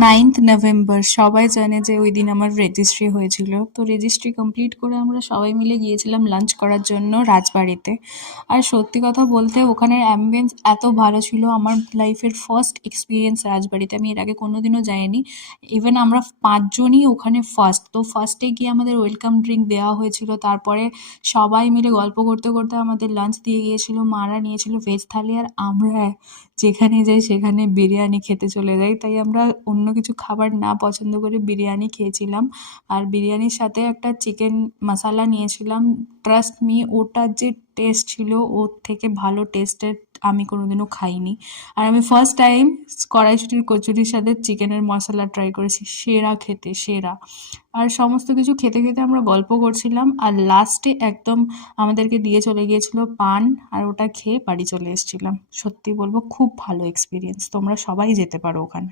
Ninth November সবাই জানে যে ওই দিন আমার রেজিস্ট্রি হয়েছিল। তো রেজিস্ট্রি কমপ্লিট করে আমরা সবাই মিলে গিয়েছিলাম লাঞ্চ করার জন্য রাজবাড়িতে। আর সত্যি কথা বলতে ওখানের অ্যাম্বিয়েন্স এত ভালো ছিল। আমার লাইফের ফার্স্ট এক্সপিরিয়েন্স রাজবাড়িতে, আমি এর আগে কোনোদিনও যাইনি। ইভেন আমরা পাঁচজনই ওখানে ফার্স্ট তো ফার্স্টে গিয়ে আমাদের ওয়েলকাম ড্রিঙ্ক দেওয়া হয়েছিল। তারপরে সবাই মিলে গল্প করতে করতে আমাদের লাঞ্চ দিয়ে গিয়েছিল। মারা নিয়েছিল ভেজ থালি আর আমরা যেখানে যাই সেখানে বিরিয়ানি খেতে চলে যাই। তাই আমরা অন্য কিছু খাবার না পছন্দ করে বিরিয়ানি খেয়েছিলাম। আর বিরিয়ানির সাথে একটা চিকেন মশালা নিয়েছিলাম। ট্রাস্ট মি ওটার যে টেস্ট ছিল, ওর থেকে ভালো টেস্টের আমি কোনোদিনও খাইনি। আর আমি ফার্স্ট টাইম কড়াইশুটির কচুরির সাথে চিকেনের মশলা ট্রাই করেছি, সেরা খেতে, সেরা। আর সমস্ত কিছু খেতে খেতে আমরা গল্প করছিলাম। আর লাস্টে একদম আমাদেরকে দিয়ে চলে গিয়েছিল পান, আর ওটা খেয়ে বাড়ি চলে এসেছিলাম। সত্যি বলব, খুব ভালো এক্সপিরিয়েন্স তোমরা সবাই যেতে পারো ওখানে।